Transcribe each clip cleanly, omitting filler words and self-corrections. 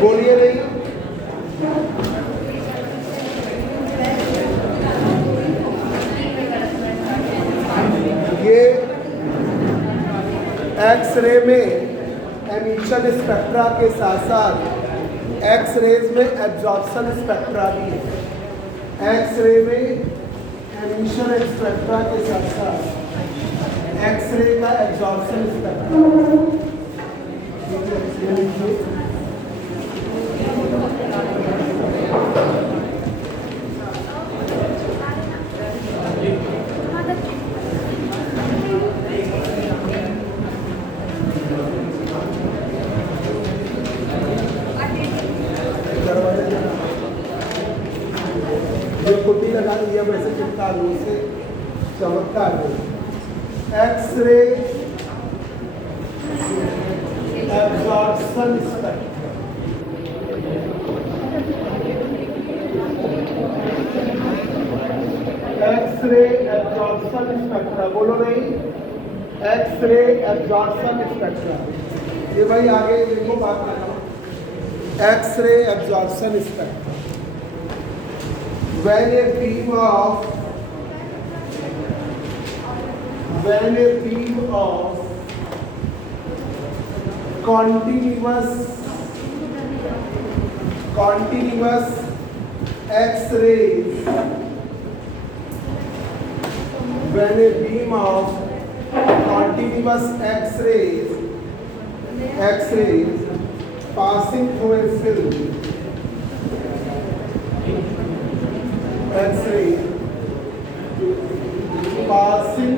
बोलिए नहीं। ये एक्सरे में एमिशन स्पेक्ट्रा के साथ साथ एक्सरेज में एब्जॉर्प्शन स्पेक्ट्रा भी है। एक्सरे में एमिशन स्पेक्ट्रा के साथ साथ एक्सरे का एब्जॉर्प्शन स्पेक्ट्रा। कुट्टी लगा दिया वैसे चिपका दो, उससे चमकता है। X ray absorption spectra, X ray absorption spectra, बोलो नहीं। एक्सरे एब्जॉर्प्शन स्पेक्ट्रा, ये भाई आगे देखो बात कर रहा हूँ। X ray absorption spectra, when a beam of continuous X-rays, when a beam of continuous X-rays passing through a film, X-ray passing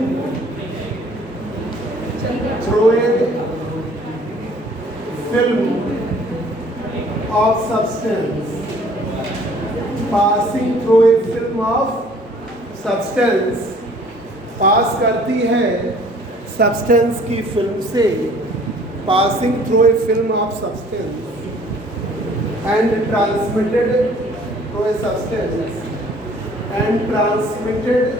through a film of substance, passing through a film of substance, पास करती है substance की film से, passing through a film of substance and transmitted through a substance and transmitted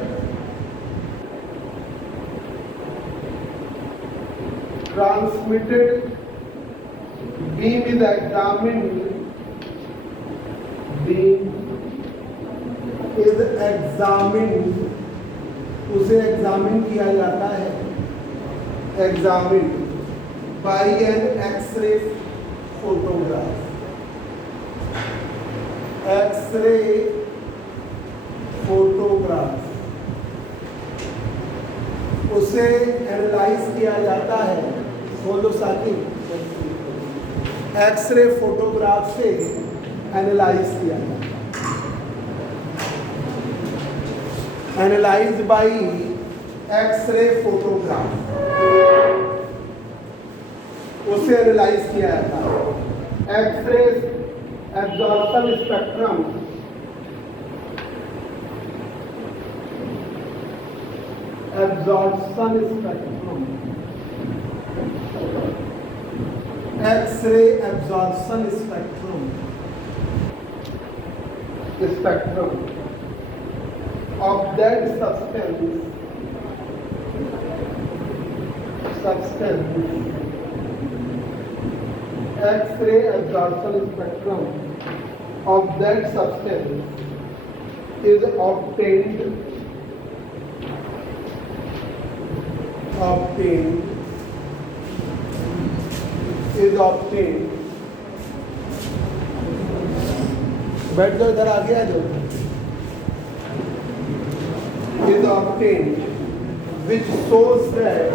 beam is examined, उसे examine किया जाता है, examine by an X-ray photograph, X-ray photograph, उसे analyse किया जाता है। बोलो साथी, एक्सरे फोटोग्राफ से एनालाइज किया जाता है, एनालाइज बाय एक्सरे फोटोग्राफ, उसे एनालाइज किया जाता है। X ray absorption spectrum, absorption spectrum, X-ray absorption spectrum of that substance X-ray absorption spectrum of that substance is obtained बैठ जाओ, इधर आगे आ जाओ। is obtained which shows that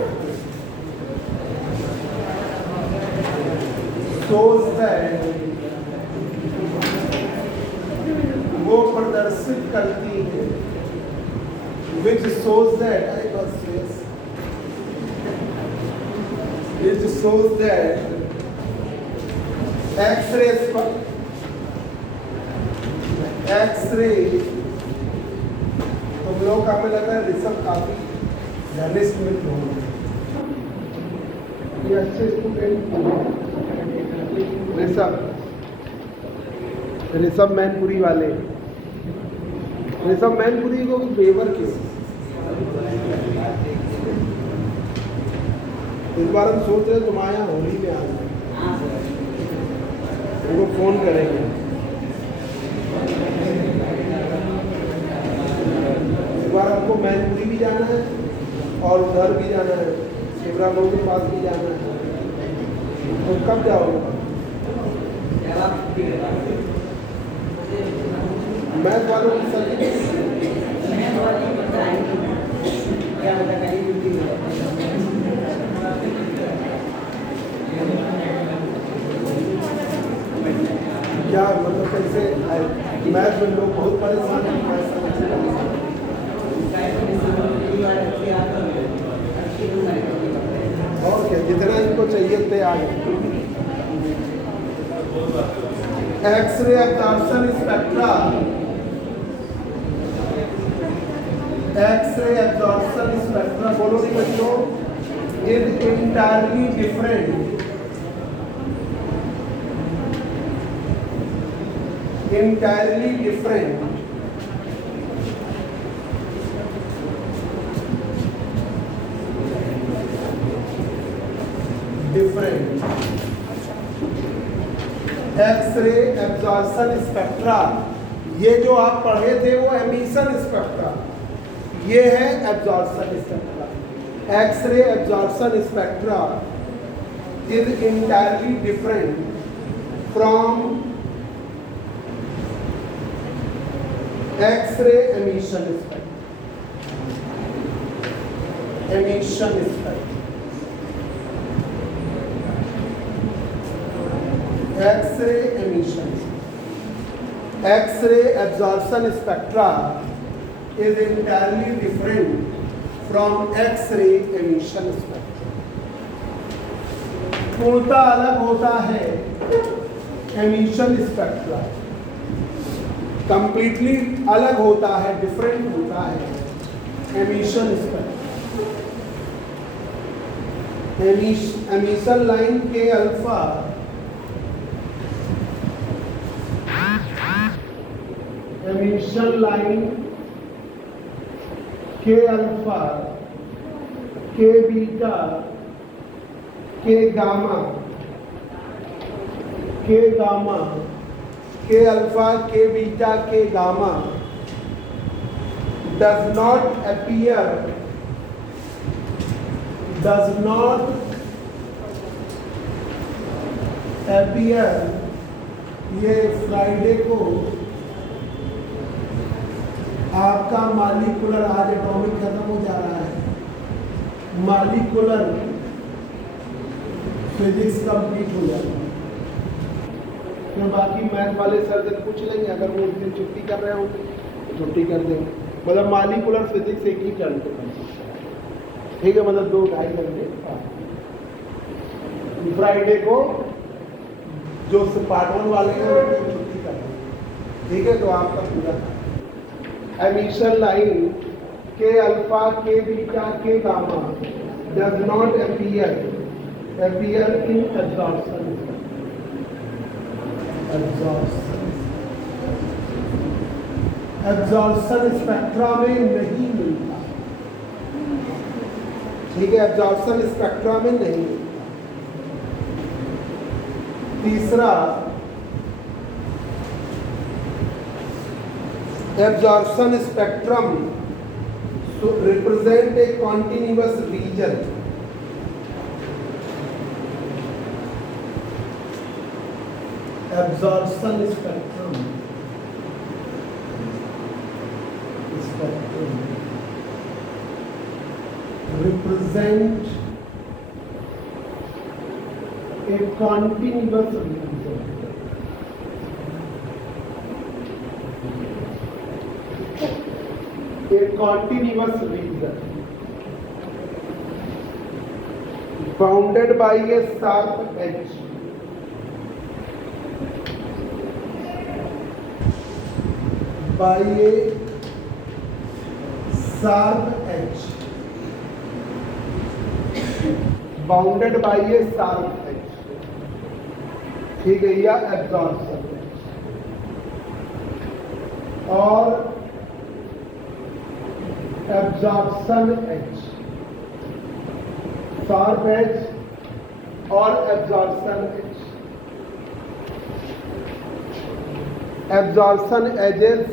वो प्रदर्शित करती है, which shows that X-ray तुम लोग का हमें लग रहा है ऋषभ काफी घनिष्ठ मित्र होंगे, ये अच्छे स्टूडेंट। ऋषभ मैनपुरी वाले, ऋषभ मैनपुरी को वेवर के इस बार हम सोच रहे तुम आया होली में आ जाए, उनको फोन करेंगे। इस बार हमको मैनपुरी भी जाना है और उधर भी जाना है, शिवरा लोगों के पास भी जाना है। तो कब जाओगे? मैथ वालों की सर्टिफिकेट क्या मतलब कैसे मैथ में लोग बहुत परेशान हैं। और क्या जितना इनको चाहिए थे आगे। X ray absorption spectra, X ray absorption spectra बोलो नहीं बच्चों, is entirely different, entirely different X ray absorption spectra, ये जो आप पढ़े थे वो एमिशन स्पेक्ट्रा, ये है absorption spectra. X ray absorption spectra is entirely different from X-ray emission spectrum, emission spectrum, X-ray emission, X-ray absorption spectra is entirely different from X-ray emission spectrum. पूर्णतः अलग होता है emission spectra, कंप्लीटली अलग होता है, different होता है एमिशन स्पेक्ट्रम। एमिशन लाइन के अल्फा एमिशन लाइन के अल्फा के बीटा के गामा के अल्फा के बीटा के गामा does not appear ये फ्राइडे को आपका मालिकुलर, आज एटॉमिक खत्म हो जा रहा है, मालिकुलर फिजिक्स कंप्लीट हो जाता है। तो बाकी मैथ वाले सर से पूछ लेंगे, अगर वो उस दिन छुट्टी कर रहे हो तो छुट्टी कर देंगे। मतलब मालिकुलर फिजिक्स एक ही टर्न पे कर सकते हैं, ठीक है, मतलब 2-2.5 घंटे फ्राइडे को जो पार्ट 1 वाले हैं उनको छुट्टी कर देंगे, ठीक है। तो आपका पूरा एमिशन लाइन के अल्फा के बीटा के gamma does not appear in absorption spectra में नहीं मिलता, ठीक है, एब्जॉर्प्शन स्पेक्ट्रा में नहीं मिलता। तीसरा, absorption spectrum represent a continuous region, absorption spectrum represent a continuous region, bounded by a sharp edge, by a sharp edge, bounded by a sharp edge, ठीक है, या एब्जॉर्प्शन और एब्जॉर्प्शन एज शार्प एज और absorption edge. Absorption edges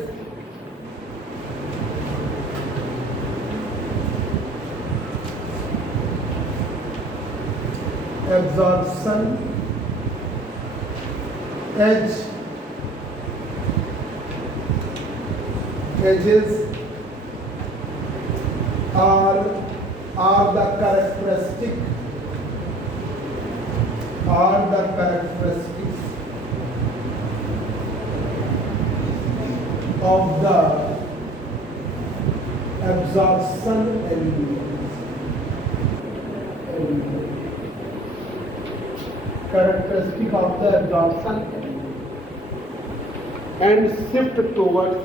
absorption edges are the characteristics of the absorption elements. Characteristic of the absorption and shift towards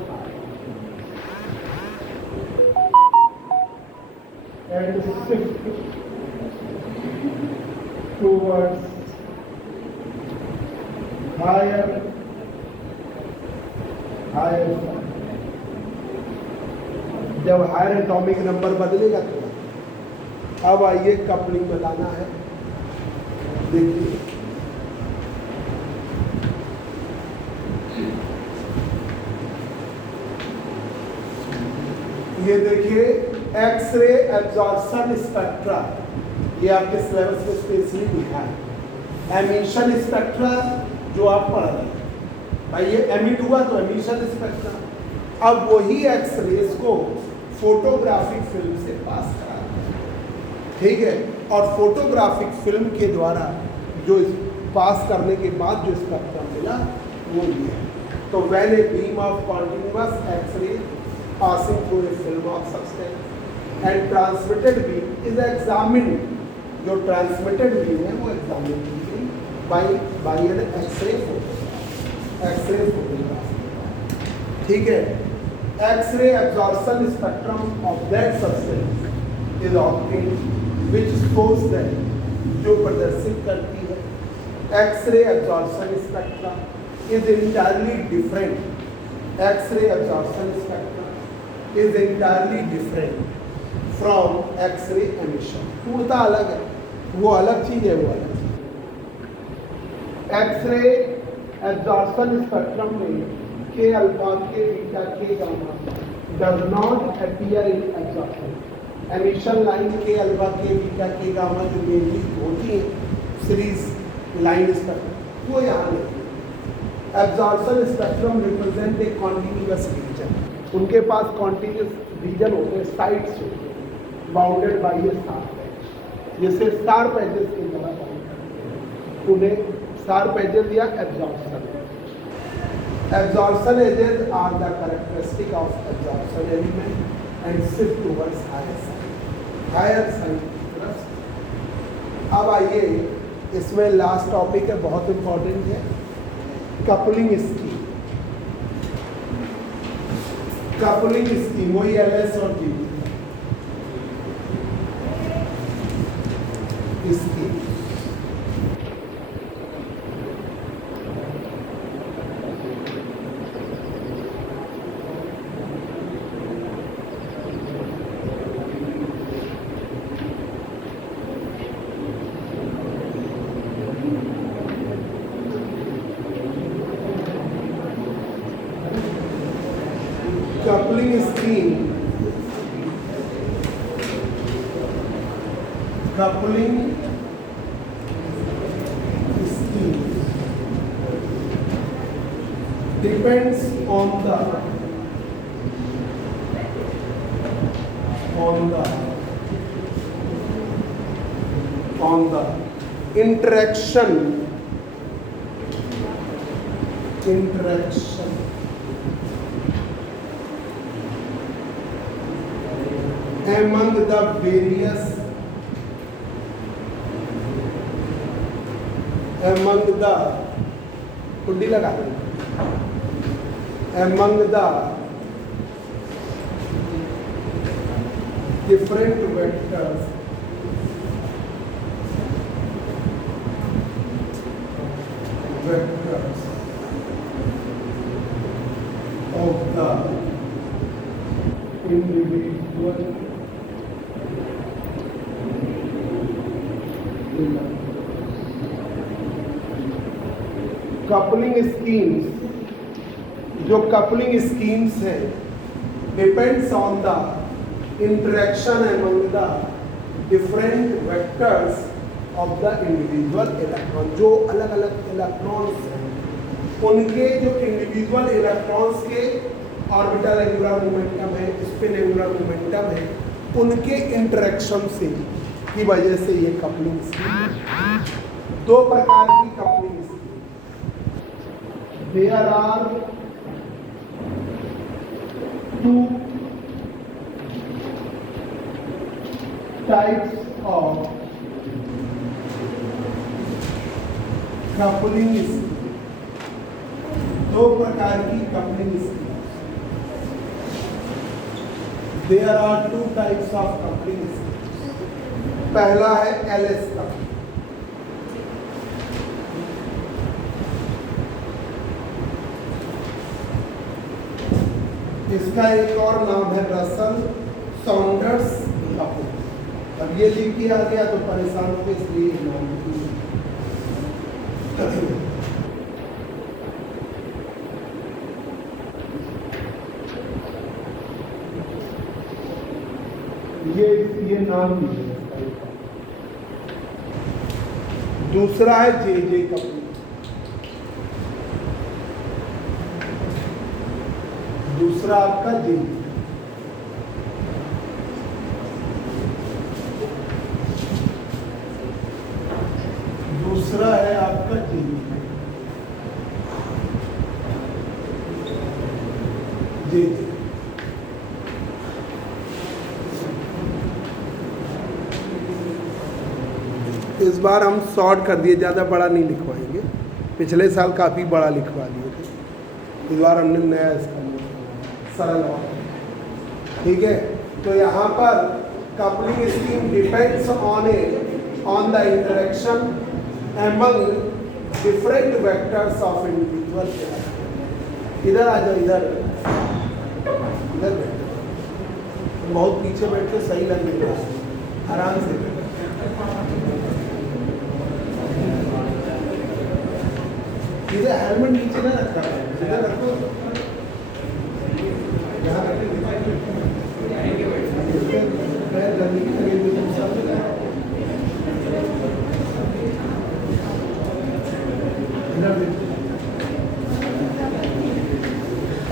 higher जब higher atomic number बदलेगा तो अब आइए कपलिंग बताना है। देखिए ये देखिए एक्सरे एब्जॉर्प्शन स्पेक्ट्रा, ये आपके सिलेबस में स्पेशली लिखा है। एमिशन स्पेक्ट्रा जो आप पढ़ रहे हैं भाई, ये एमिट हुआ तो एमिशन स्पेक्ट्रा। अब वही एक्सरेज को फोटोग्राफिक फिल्म से पास करा, ठीक है, और फोटोग्राफिक फिल्म के द्वारा जो पास करने के बाद जो स्पेक्ट्रम मिला वो ये है। तो when a beam of continuous X ray passing through a film of substance and transmitted beam is examined, जो transmitted beam है वो examined की by an X-ray photograph, ठीक है। X-ray absorption spectrum of that substance is obtained, which shows that, जो प्रदर्शित करती है X-ray absorption spectra is entirely different. X-ray absorption spectra is entirely different from X-ray emission. पूर्णतः अलग है, वो अलग चीज है, वो अलग चीज। X-ray absorption spectrum में के अल्फा, के बीटा, के gamma does not appear in absorption. Emission line के अल्फा, के बीटा, के गामा जो मेनली होती है सीरीज लाइन स्पेक्ट्रम, वो यहाँ नहीं। Absorption spectrum represent a continuous region. उनके पास कॉन्टिन्यूस रीजन होते हैं, साइड्स होते हैं, bounded by a sharp edge, जैसे शार्प एजेस की तरह बाउंड करते हैं उन्हें शार्प एजेस या absorption. Absorption edges are the characteristic of absorption element and shift towards higher side. अब आइए इसमें लास्ट टॉपिक है, बहुत इंपॉर्टेंट है, कपलिंग स्कीम। कपलिंग स्कीम वही एलएस और T scheme. Coupling scheme depends on the interaction among the various कुंडी लगा दें, among the different vectors of the individual coupling schemes, जो कपलिंग स्कीम्स है depends on the interaction among the different vectors of the individual electron. जो अलग अलग electrons हैं उनके जो इंडिविजुअल इलेक्ट्रॉन्स के ऑर्बिटल एंगुलर मोमेंटम है, स्पिन एंगुलर मोमेंटम है, उनके इंटरेक्शन से की वजह से ये कपलिंग स्कीम। दो प्रकार की coupling scheme, there are two types of coupling scheme. दो प्रकार की coupling scheme. There are two types of coupling scheme. पहला है एलएस कपलिंग। इसका एक और नाम है रसल सॉन्डर्स कपलिंग। अब ये लिख के आ गया तो परेशान हो, इसलिए नाम ये नाम भी है। दूसरा है जे कपलिंग। दूसरा आपका जे। दूसरा है आपका जे। जे इस बार हम शॉर्ट कर दिए, ज़्यादा बड़ा नहीं लिखवाएंगे। पिछले साल काफ़ी बड़ा लिखवा दिए थे, इस बार हमने नया इसका सरल और, ठीक है। तो यहाँ पर coupling scheme depends on the interaction among different vectors of individual. इधर आ जाओ, इधर बहुत पीछे बैठ के सही लगेगा, आराम से। इधर हेलमेट नीचे ना रखा है, इधर रखो, यहाँ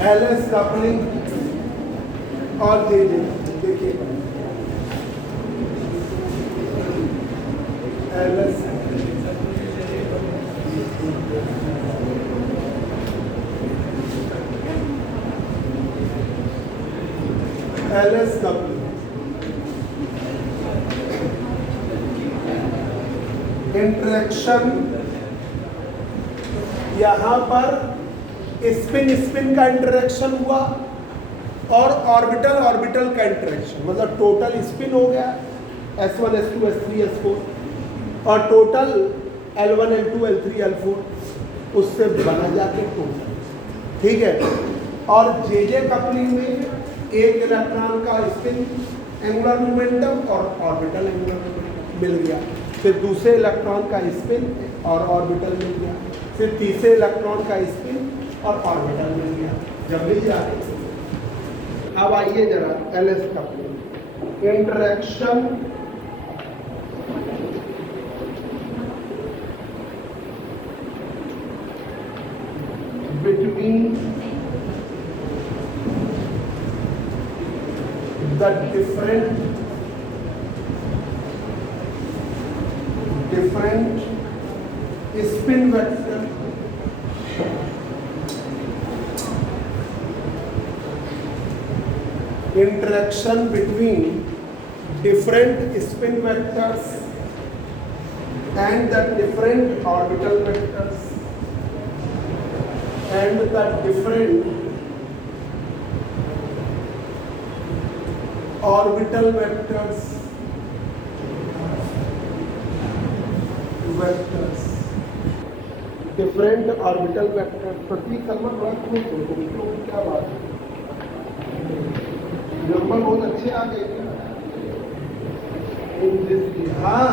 एलएस कपलिंग और जे देखिए एलएस कपलिंग। इंटरेक्शन यहां पर स्पिन का इंटरेक्शन हुआ और ऑर्बिटल का इंटरेक्शन, मतलब टोटल स्पिन हो गया S1 S2 S3 S4 और total L1 L2 L3 L4, उससे बना जाके टोटल, ठीक है। और जे कपलिंग में एक इलेक्ट्रॉन का स्पिन एंगुलर मोमेंटम और ऑर्बिटल एंगुलर मोमेंटम मिल गया, फिर दूसरे इलेक्ट्रॉन का स्पिन और ऑर्बिटल मिल गया, फिर तीसरे इलेक्ट्रॉन का स्पिन और ऑर्बिटल मिल गया, जब भी जा रहे। अब आइए जरा LS coupling. Interaction between the different spin vector interaction between different spin vectors and the different orbital vectors and the different orbital vectors different orbital vectors। Prateek number बड़ा क्यों तो क्या बात है, नंबर बहुत अच्छे आ गए। हाँ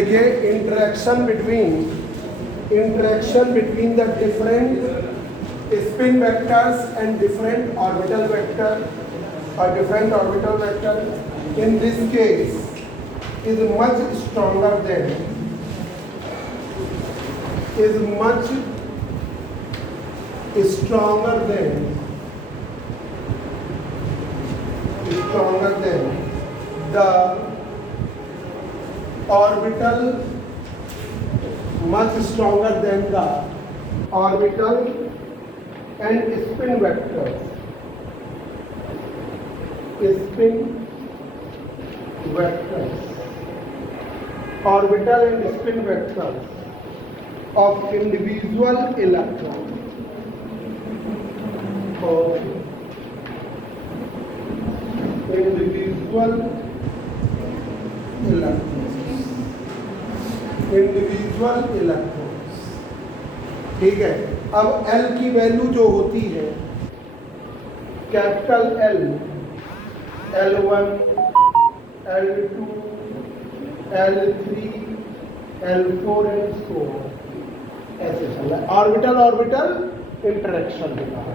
देखिए interaction between the different spin vectors and different orbital vector or different orbital vector in this case is much stronger than the orbital, much stronger than the orbital and spin vectors orbital and spin vectors of individual electrons individual electrons। ठीक है, अब L की value जो होती है capital L, L1, L2, L3, L4 and so ऐसे चल रहा है। ऑर्बिटल इंटरेक्शन होता है,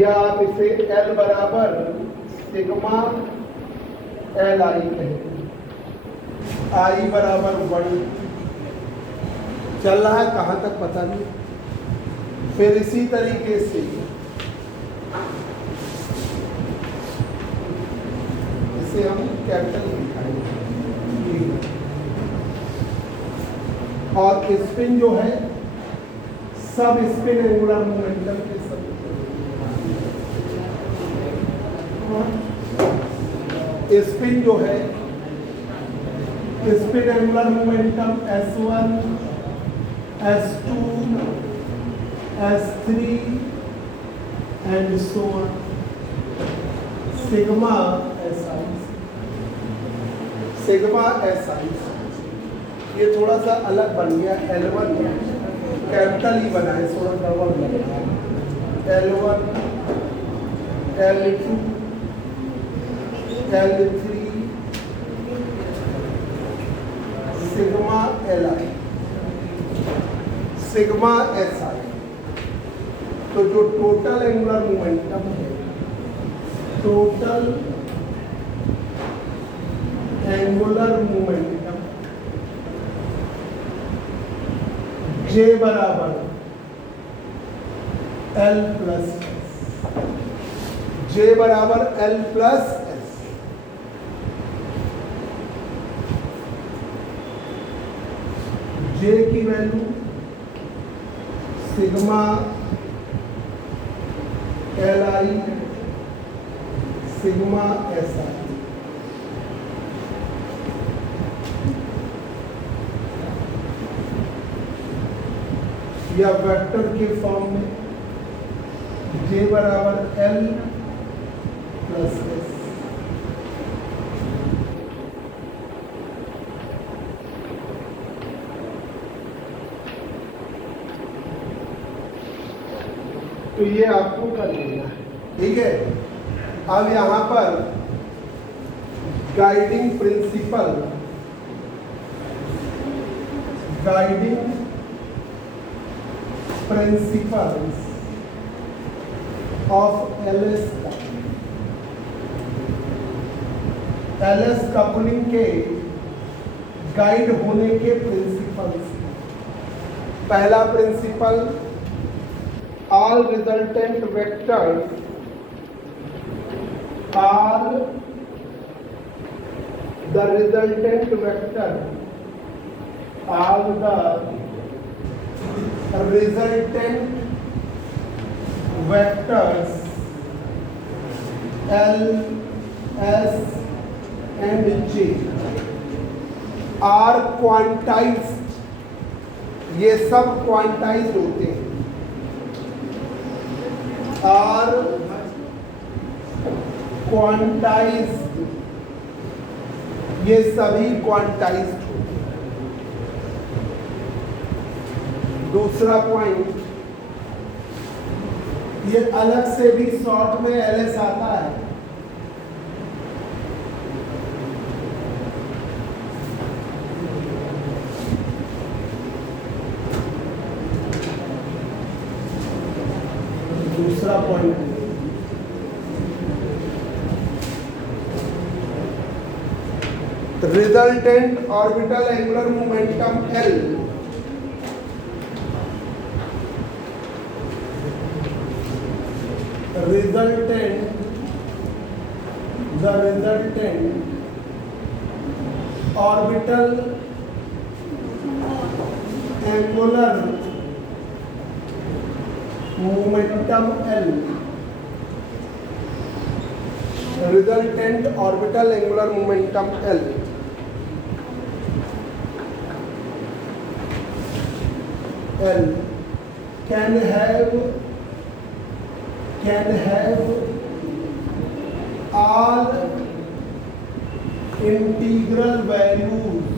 या आप इसे L बराबर सिग्मा L आई कहते हैं, I बराबर 1 चल रहा है, कहाँ तक पता नहीं। फिर इसी तरीके से इसे हम कैपिटल लिखाएंगे, और स्पिन जो है सब स्पिन एंगुलर मोमेंटम के सब स्पिन जो है spin angular momentum S1, S2, S3 and so on, sigma SI। ये थोड़ा सा अलग बन गया, L1 कैपिटल ही बना है, थोड़ा डबल बन रहा है, L1, L2, L3 sigma LI, sigma SI। तो जो टोटल एंगुलर मोमेंटम है, टोटल एंगुलर मोमेंटम J बराबर L प्लस S, J बराबर L प्लस S। J की value sigma LI sigma SI। या वेक्टर के फॉर्म में J बराबर L प्लस S। तो ये आपको कर लेना है, ठीक है। अब यहां पर guiding principles of LS coupling के गाइड होने के प्रिंसिपल्स। पहला principal, all resultant vectors are the resultant vector, all the resultant vectors L, S and J are quantized। ये सब क्वांटाइज्ड होते हैं, आर क्वांटाइज्ड, ये सभी क्वांटाइज्ड होते हैं। दूसरा पॉइंट, ये अलग से भी शॉर्ट में LS आता है, दूसरा point, resultant orbital angular momentum L, the resultant orbital angular momentum L, resultant orbital angular momentum L can have all integral values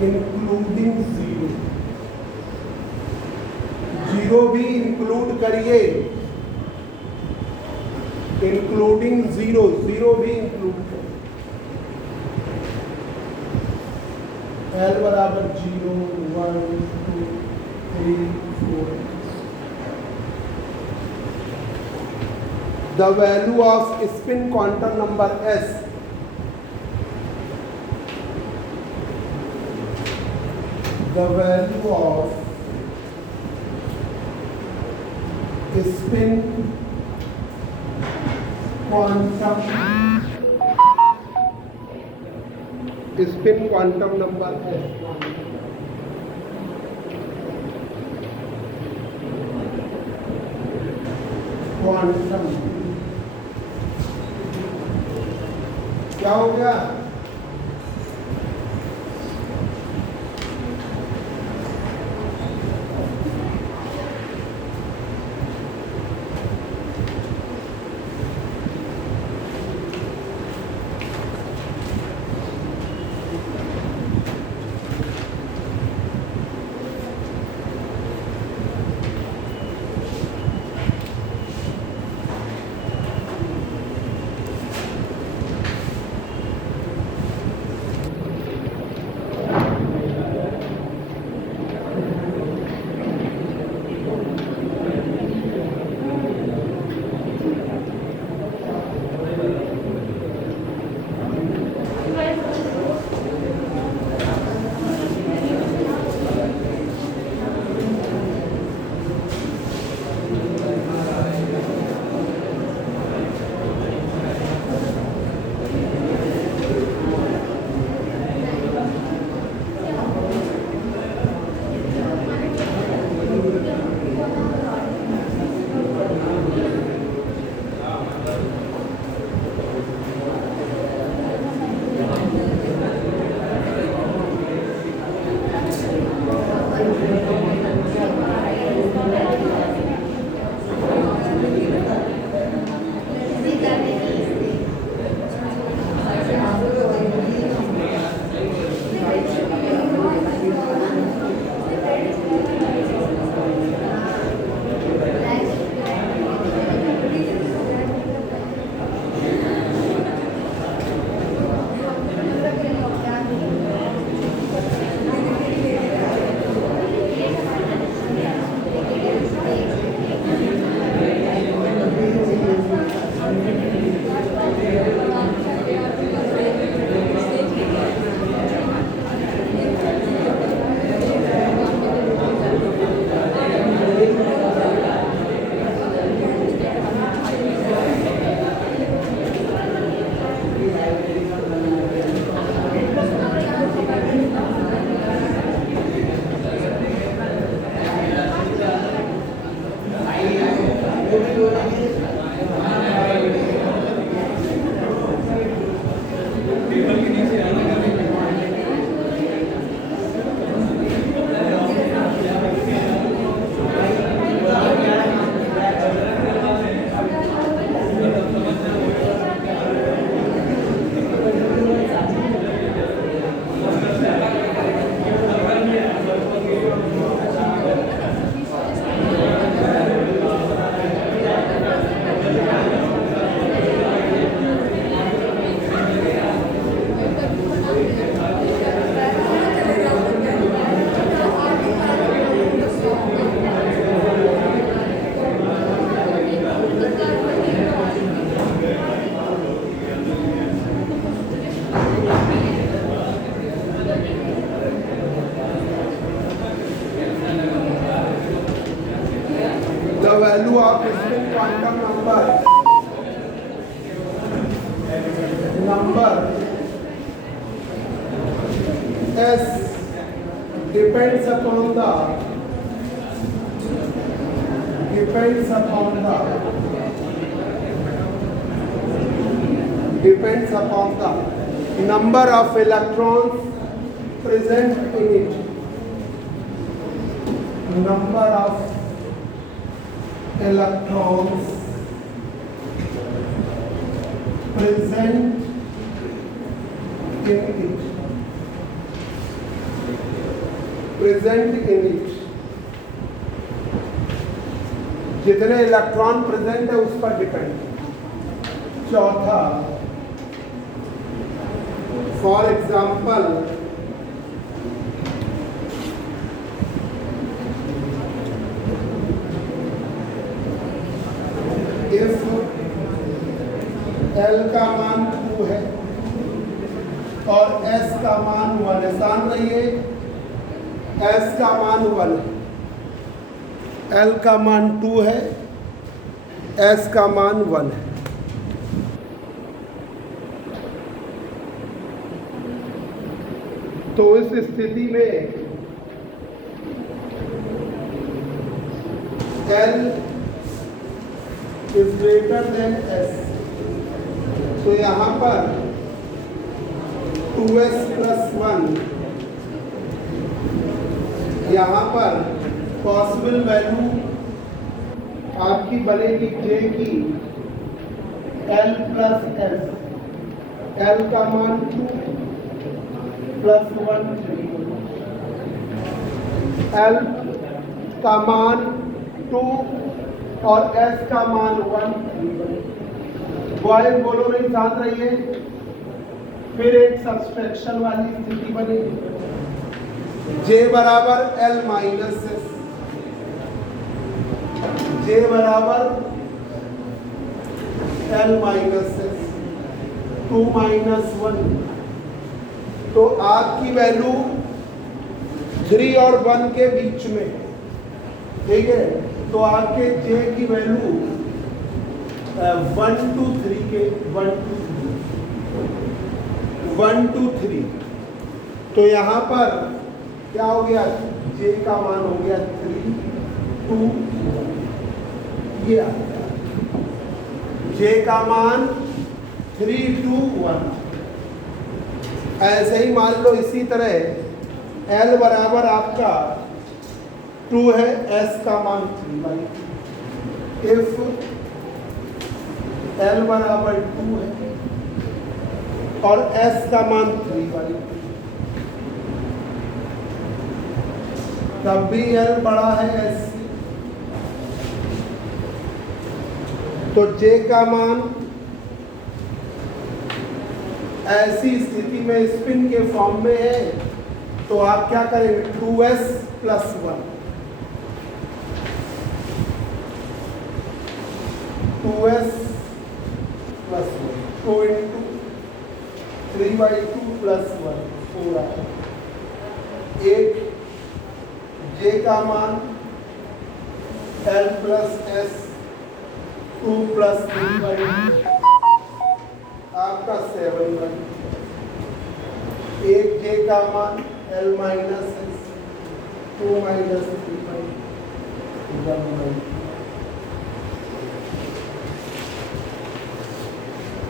including zero, zero भी इंक्लूड करिए, इंक्लूडिंग जीरो, जीरो भी include करिए। L बराबर 0 1 2 3 4। The value of spin quantum number S the value of spin quantum number S quantum क्या हो गया? number S depends upon the number of electrons present in it. Number of electrons present in it. जितने electron present है उस पर depend. चौथा, for example if L का मान 2 है और S का मान 1 है, ध्यान रहिए S का मान 1 है, L का मान 2 है, S का मान 1 है। तो इस स्थिति में L is greater than S, तो यहाँ पर 2S plus 1, यहाँ पर पॉसिबल वैल्यू आपकी बनेगी J की L प्लस S, L का मान 2 प्लस 1 3, L का मान 2 और S का मान 1। बॉयज बोलो नहीं, साथ रहिए। फिर एक सब्सट्रैक्शन वाली स्थिति बनेगी, J बराबर L माइनस S, J बराबर L माइनस S, 2 माइनस 1। तो आपकी वैल्यू 3 और 1 के बीच में, ठीक है। तो आपके J की वैल्यू 1 to 3 के 1 to 3। तो यहाँ पर क्या हो गया, J का मान हो गया 3 2, ये आ गया J का मान 3 2 1। ऐसे ही मान लो इसी तरह L बराबर आपका 2 है, S का मान 3 इफ L बराबर 2 है और S का मान 3 तब भी L बड़ा है S से, तो J का मान ऐसी स्थिति में स्पिन के फॉर्म में है, तो आप क्या करेंगे 2S plus 1, 2S plus 1, 2 into 3/2 plus 1 4 आया। एक J का मान L plus S 2 plus 3/2 आपका 7/2। एक J का मान L minus S 2 minus 3/1।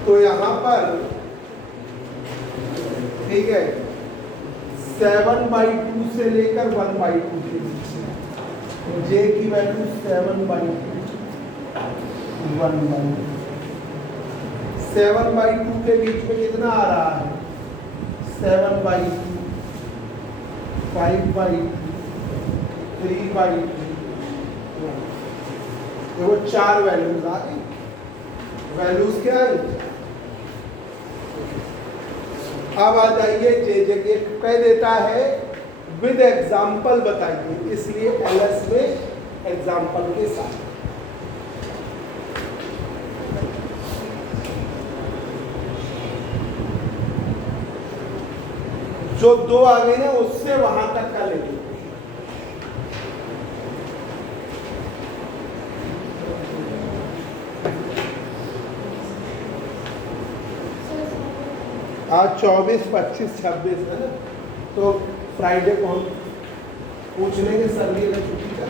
तो यहाँ पर ठीक है 7/2 से लेकर 1/2 के बीच में J की वैल्यू 7/2 1/2। 7/2 के बीच में कितना आ रहा है 7/2 5/2 3/2। देखो 4 वैल्यूज आ गई। वैल्यूज क्या है, अब आ जाइए जे कह देता है विद एग्जाम्पल बताइए, इसलिए एलएस में एग्जाम्पल के साथ। जो 2 आ गए ना उससे वहां तक का लेंगे। आज 24, 25, 26 है ना, तो फ्राइडे को हम पूछ लेंगे सर भी अगर छुट्टी कर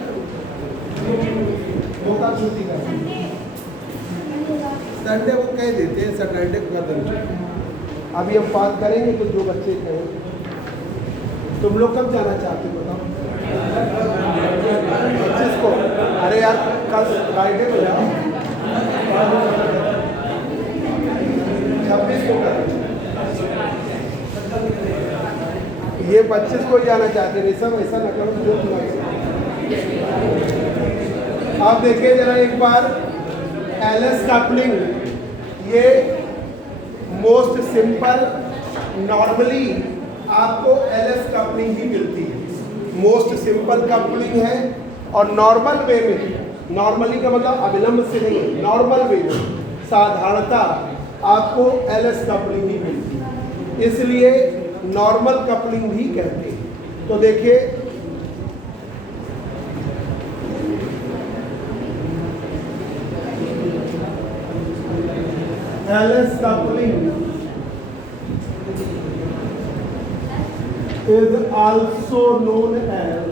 वो कब छुट्टी कर संडे को कह देते हैं, सैटरडे को कर देंगे। अभी हम बात करेंगे तो जो बच्चे कहेंगे। तुम लोग कब जाना चाहते हो बताओ? 25 को। अरे यार कल फ्राइडे को जाओ, 26 को कर। ये 25 को जाना चाहते हैं, सब ऐसा न करो जो तुम्हारे। आप देखिए जरा एक बार एलएस कपलिंग, ये मोस्ट सिंपल नॉर्मली आपको एलएस कपलिंग ही मिलती है, मोस्ट सिंपल कपलिंग है। और नॉर्मल वे में, नॉर्मली का मतलब अविलंब से नहीं, नॉर्मल वे में साधारणता आपको एलएस कपलिंग ही मिलती है, इसलिए नॉर्मल कपलिंग भी कहते हैं। तो देखिए LS coupling is also known as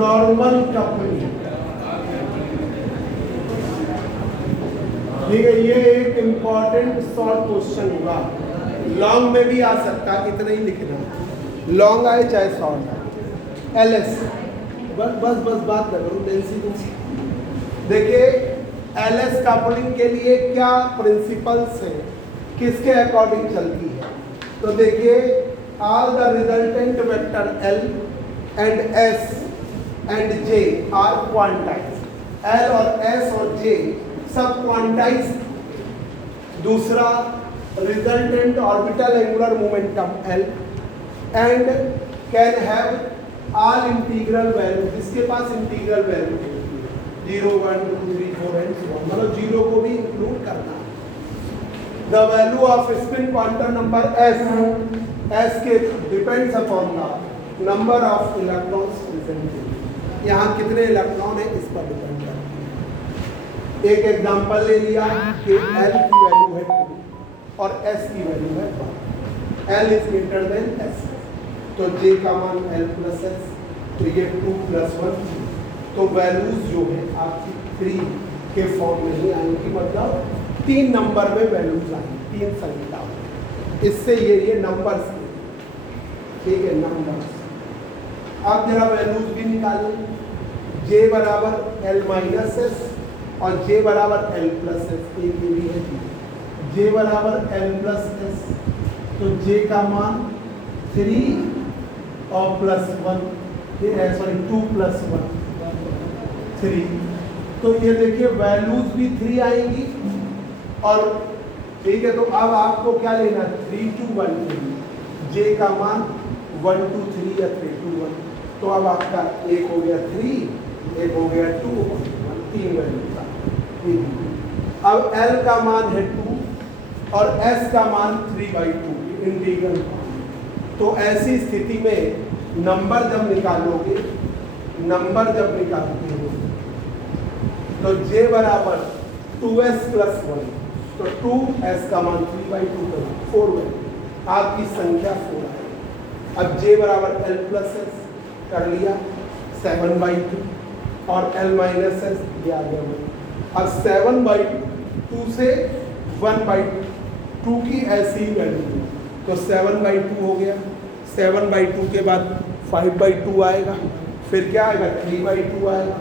normal coupling। ठीक है, ये एक इंपॉर्टेंट शॉर्ट क्वेश्चन होगा, लॉन्ग में भी आ सकता है, इतना ही लिखना, लॉन्ग आए चाहे शॉर्ट आए। एलएस बस बस बस बात कर रहा हूँ। देखिए एलएस कपलिंग के लिए क्या प्रिंसिपल्स हैं, किसके अकॉर्डिंग चलती है? तो देखिए all the resultant vector L and S and J are quantize. L और एस और जे सब क्वांटाइज। दूसरा resultant orbital angular momentum L and can have all integral value, इसके पास integral value 0, 1, 2, 3, 4 and so on, मतलब 0 को भी include करना। The value of spin quantum number S के depends upon the number of electrons present. यहाँ कितने electron है इस पर डिपेंड करता है। एक एग्जांपल ले लिया कि एल की वैल्यू है 2 और एस की वैल्यू है 1, L is greater than S, तो जे का मान एल प्लस एस, तो ये 2 + 1, तो वैल्यूज जो है आपकी 3 के फॉर्म में ही आएंगी, मतलब 3 नंबर में वैल्यूज आएंगी, 3 संख्या। इससे ये नंबर्स, ठीक है, नंबर्स। अब जरा वैल्यूज भी निकालें। जे बराबर एल माइनस एस और जे बराबर एल प्लस एस, एक ये भी है। जे बराबर एल प्लस एस, तो जे का मान 3 और प्लस 1, सॉरी 2 + 1 3, तो ये देखिए वैल्यूज भी 3 आएंगी। और ठीक है, तो अब आपको क्या लेना है? 3 to 1 जे का मान 1 to 3 या 3 to 1, तो अब आपका एक हो गया 3, एक हो गया 2 और 1, 3 वैल्यू का। अब L का मान है 2 और S का मान 3/2 इंटीग्रल। तो ऐसी स्थिति में नंबर जब निकालोगे, तो J बराबर 2S + 1, तो 2S का मान 3/2 करो, 4 वैल्यू, आपकी संख्या 4 है। अब J बराबर L + S कर लिया 7/2 और L माइनस एस ये आ गया। अब 7/2 से 1/2 की ऐसी ही वैल्यू, तो 7/2 हो गया। 7/2 के बाद 5/2 आएगा, फिर क्या आएगा? 3/2 आएगा,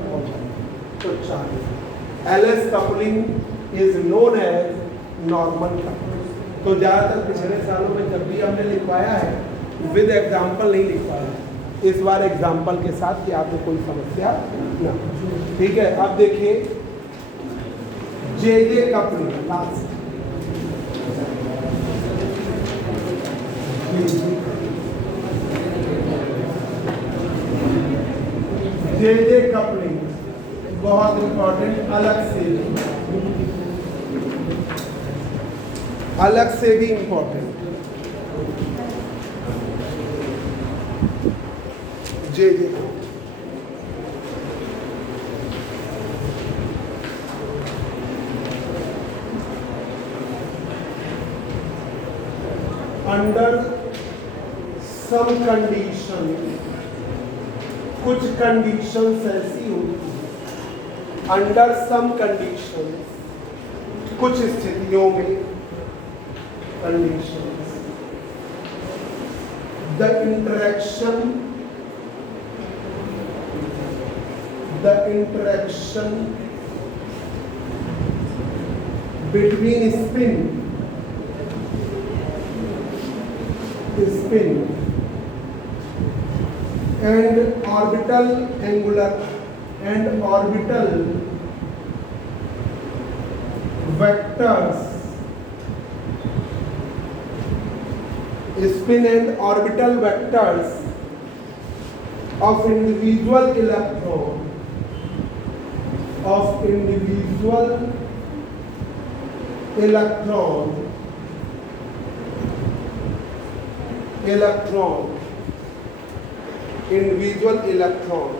तो 4। LS coupling is known as normal coupling. तो ज़्यादातर पिछले सालों में जब भी हमने लिखवाया है विद एग्जाम्पल नहीं लिखवाया है, इस बार एग्जाम्पल के साथ कि आपको कोई समस्या ना। ठीक है, अब देखिए J coupling last, J coupling बहुत इंपॉर्टेंट, अलग से भी इंपॉर्टेंट। जे अंडर सम कंडीशन, कुछ कंडीशंस ऐसी होती हैं, अंडर सम कंडीशन, कुछ स्थितियों में, conditions, the interaction between spin and orbital angular and orbital vectors, spin and orbital vectors of individual electron, individual electron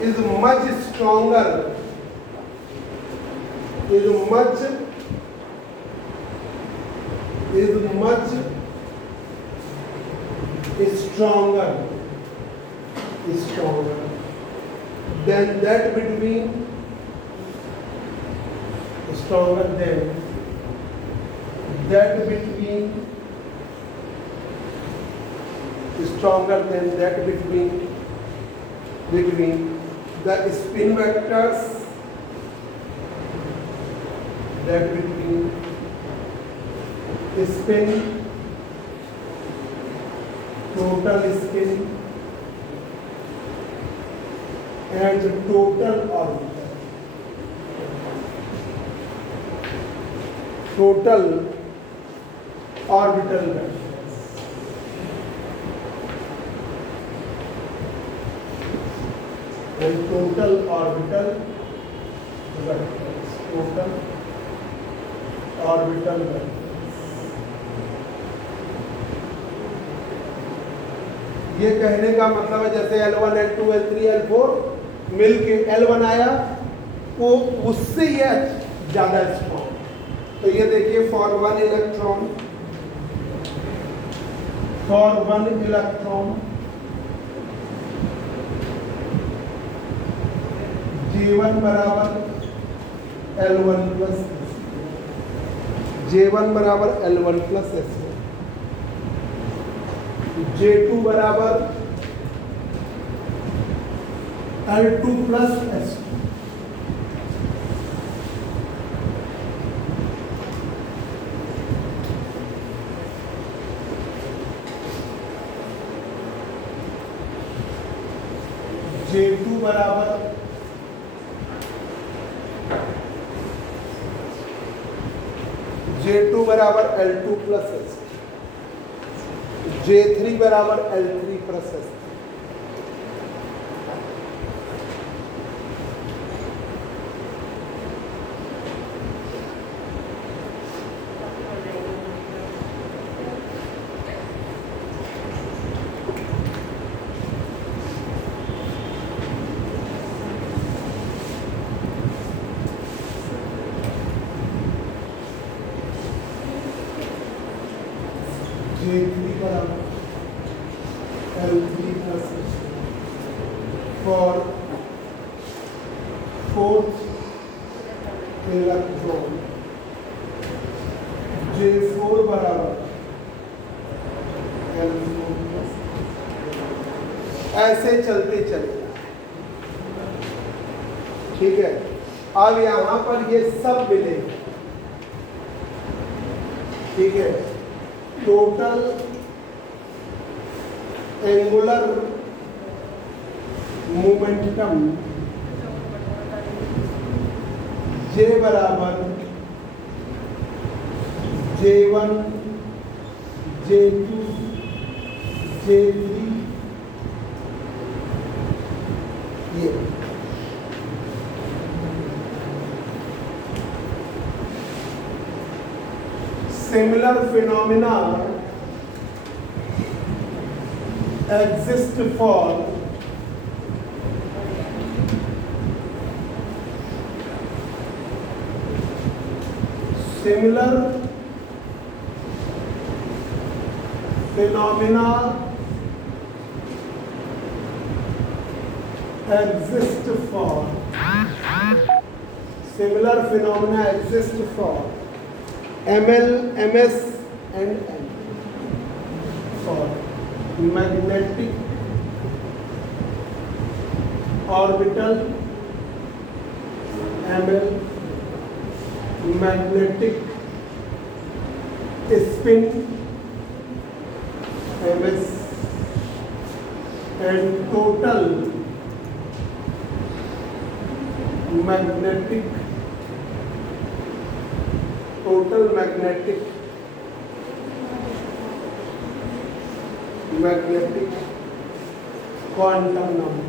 is much stronger, is much stronger than that between, stronger than that between the spin vectors, that between spin, total spin and total orbital, vectors. And total orbital vectors, ये कहने का मतलब है जैसे L1, L2, L3, L4 मिल के L1 आया, वो उससे ये ज्यादा स्ट्रॉन्ग। तो ये देखिए फॉर वन इलेक्ट्रॉन J1 बराबर L1 प्लस J1 बराबर L1 प्लस S1, J2 बराबर L2 प्लस S2, J2 बराबर L2 प्लस S, J3 बराबर L3 प्लस S। J3 बराबर L3 plus for fourth electron, J4 बराबर L4 प्लस, ऐसे चलते चले। ठीक है, अब यहां पर ये सब मिले, ठीक है, टोटल एंगुलर मोमेंटम J बराबर J1, J2, J3, ये similar phenomena exist for phenomena exist for similar phenomena exist for ML, MS and N. For magnetic orbital, ML, magnetic spin, MS, and total magnetic quantum number,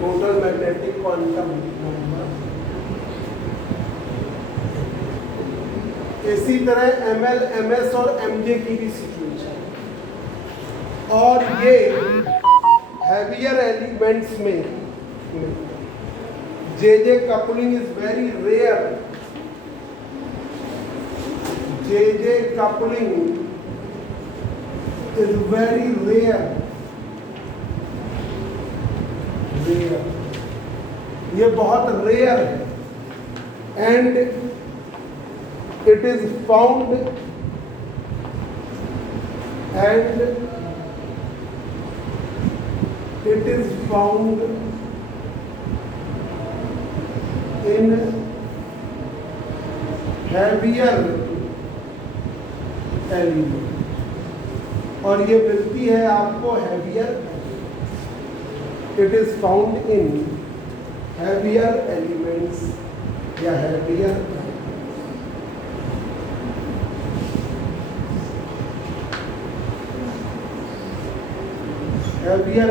total magnetic quantum number. इसी तरह ML, MS और MJ की भी situation, और ये heavier elements में JJ coupling is very rare. JJ coupling is very rare. ये बहुत रेयर है, and it is found in heavier element, और ये मिलती है आपको heavier. It is found in heavier elements या heavier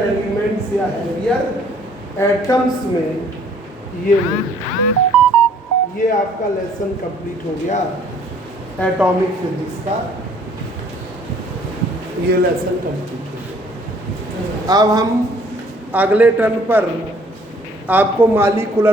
elements या heavier atoms में ये आपका लेसन कंप्लीट हो गया एटॉमिक फिजिक्स का, ये लेसन कंप्लीट हो गया। अब हम अगले टर्न पर आपको मॉलिक्यूलर